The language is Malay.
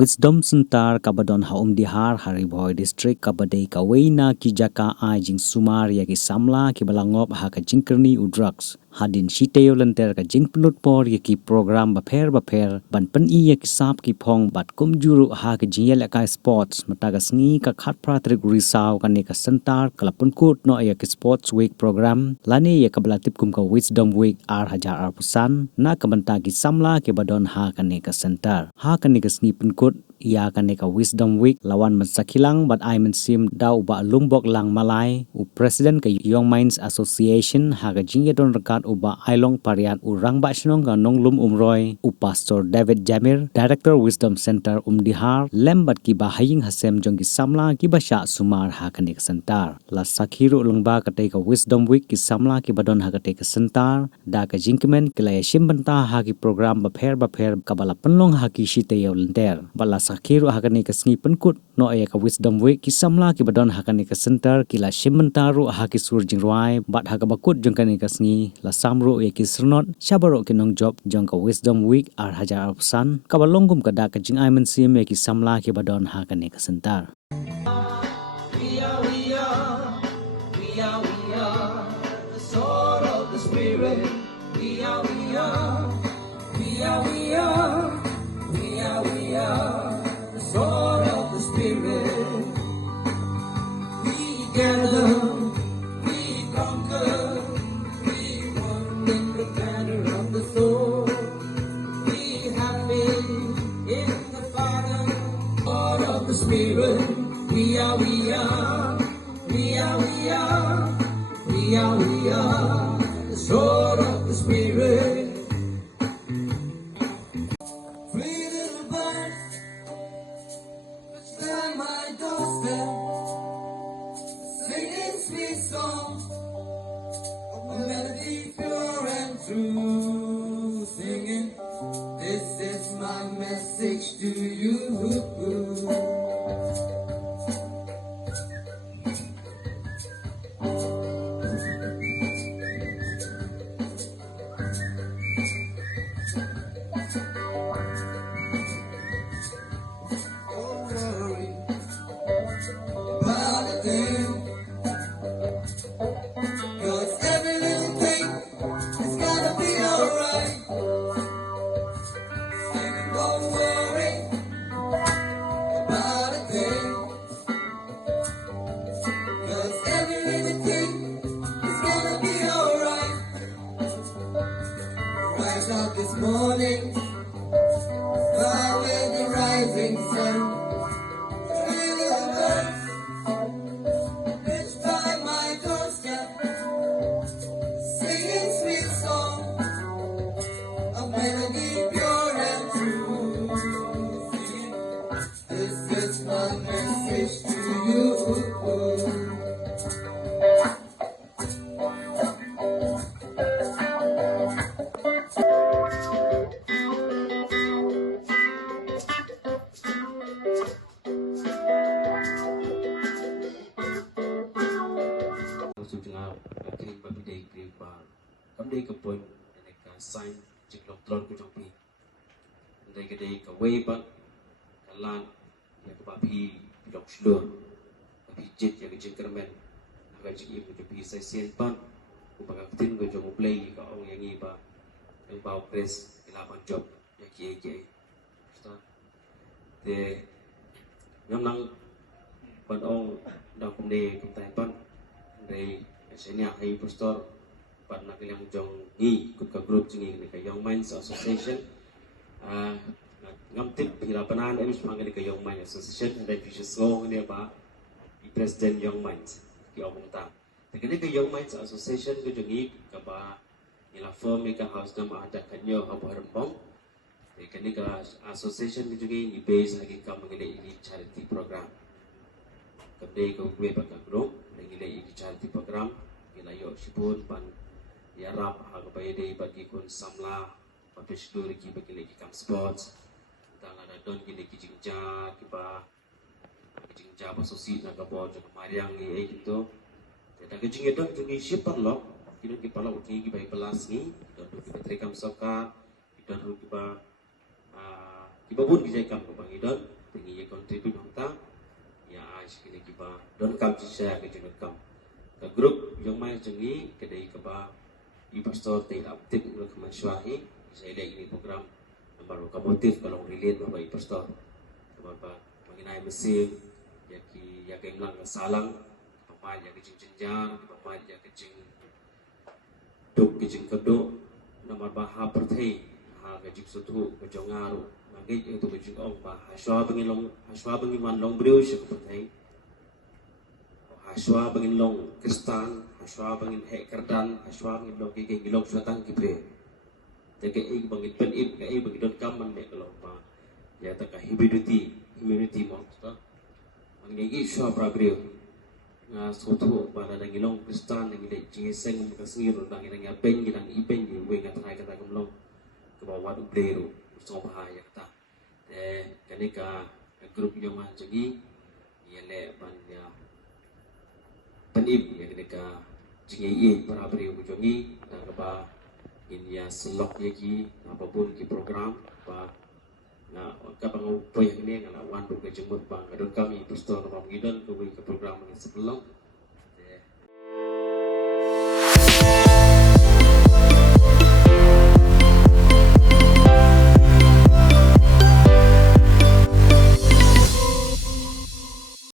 Wisdom Center kabadon ha Umdihar Hariboy District kabadai kawaina ki jaka ai jing sumar ya ki samla ki balangop ha ka jingkerni u drugs hadin shiteo lenter ka jing penut por ya ki program baper ban pen i ya ki sap ki phong bat kum juru ha ka jingyel ka sports mata ka sngi ka khat pratrik risau ka ne ka sentar kala pynkut no ya ki sports week program lani ya ka balatip kum ka wisdom week ar hajar ar pusan na ka banta ki samla ki badon ha ka ne ka sentar ha ka ne ka sngi pynkut ia kan ka wisdom week lawan mensakilang bat ai mensim dau ba lumbok lang malai u president ka young minds association ha ga jingye don rekat u ba ailong parian u rang ba shnong ka nonglum umroy u pastor David Jamir director wisdom center Umdihar lembat ki ba haying hasem jong ki samla ki ba sha sumar ha kan ka sentar la sakhiru lengba ka ka wisdom week ki samla ki badon ha ka ka sentar da ka jingkemen kilaya shimbanta ha ki program ba pher ka bala penlong ha ki shiteyau lenter bala sakhiru hakani ka sngi pynkut no aya ka wisdom week ki samla ki badon hakani ka center kila shimentaru ha ki sur jingruai bat ha ka bakut jong kani ka sngi la samru ya ki srnot shabaro ki nong job jong ka wisdom week ar hajar apsan ka balongum ka da ka jing ai mensim ya ki samla ki badon hakani ka center we are the sword of the spirit we are the sword of the spirit. We gather, we conquer, we won in the banner of the soul. We have been in the Father, sword of the spirit. We are the sword of the spirit. True singing, this is my message to you. Don't worry about a thing, 'cause every little thing is gonna be alright. Singing, don't worry about a thing, 'cause every little thing is gonna be alright. Rise up this morning, fly with the rising sun. Three little birds, which by my doorstep, singing sweet song, a melody pure and true. Singing, this is my message to you. Sujengau akhir babidai kripa kamdai kapon ka sign jiklok tlon ku jongpi ndai kadai ka weba kalan ya ka bapi pilok shlur bapi jit ya ka jingkermen aga jing ibu jopi sai sen pan ku baka tin ku jong play ka ong yang iba yang bau press ilaban job ya ki ke sta de ngam nang pan ong da kumne kumtai pan dari senior hai pastor pan nak yang jong ngi kut ka group jingi ni ka young minds association ngam tip hila panan emis mangai ka young minds association dan fishes go ni ba i president young minds ki omong ta tekene ka young minds association ko jingi ka ba ila form ka house nama ada kanyo apa rembong tekene ka association ko jingi i base lagi ka mangai ini charity program kadai ko gue pa ka group nilai di charity program ila yo sipun pan ya rap ha ka payde bagi kun samla papish duri ki bagi lagi kam sports tang ada don ki lagi jingja ki ba jingja ba sosi na ka bo jo mariang ni gitu ta ka jing don jungi sipan lo ki pala uti ki bai pelas ni don ki petri kam soka don ki ba Kiba pun kita kam ke bangidon, tinggi kontribut hongta, ya ais kini kiba don kam share ke jenut kam. Ke grup yang mai jengi kedai kiba i pastor te aktif untuk kemansuahi, saya lihat ini program baru kamotif kalau relate bapak i pastor, bapak mengenai mesin, ya ki ya kemlang salang, bapak ya kecing jenjar, bapak ya kecing duk kecing keduk, nama bahasa pertai, ha kecing sutu kejongaru. Magi itu kecing ong bah haswa bengin man long beriu sih pertai, haswa bengin long Kristen, haswa bengin hek kerdan, haswa bengin long kiki gilong suatan kibre. Jadi bangit penip, bangit don kaman dek kalau apa, ya tak humidity mau kita, mengigi syah prabriu, suatu pada dangilong Kristen yang dek jingeseng kasir, dangilong apeng, dang ipeng, wing atai kata gemlong, ke bawah ubleru, usah bahaya kata, kenika grup yang macam ni, ya le banyak penip, ya kenika jingei prabriu bujongi, dan keba ini ya selok lagi apapun di program apa na kapang upoy ini ngala wan do ke jemut bang adon kami pastor Ramgidan ke program ini sebelum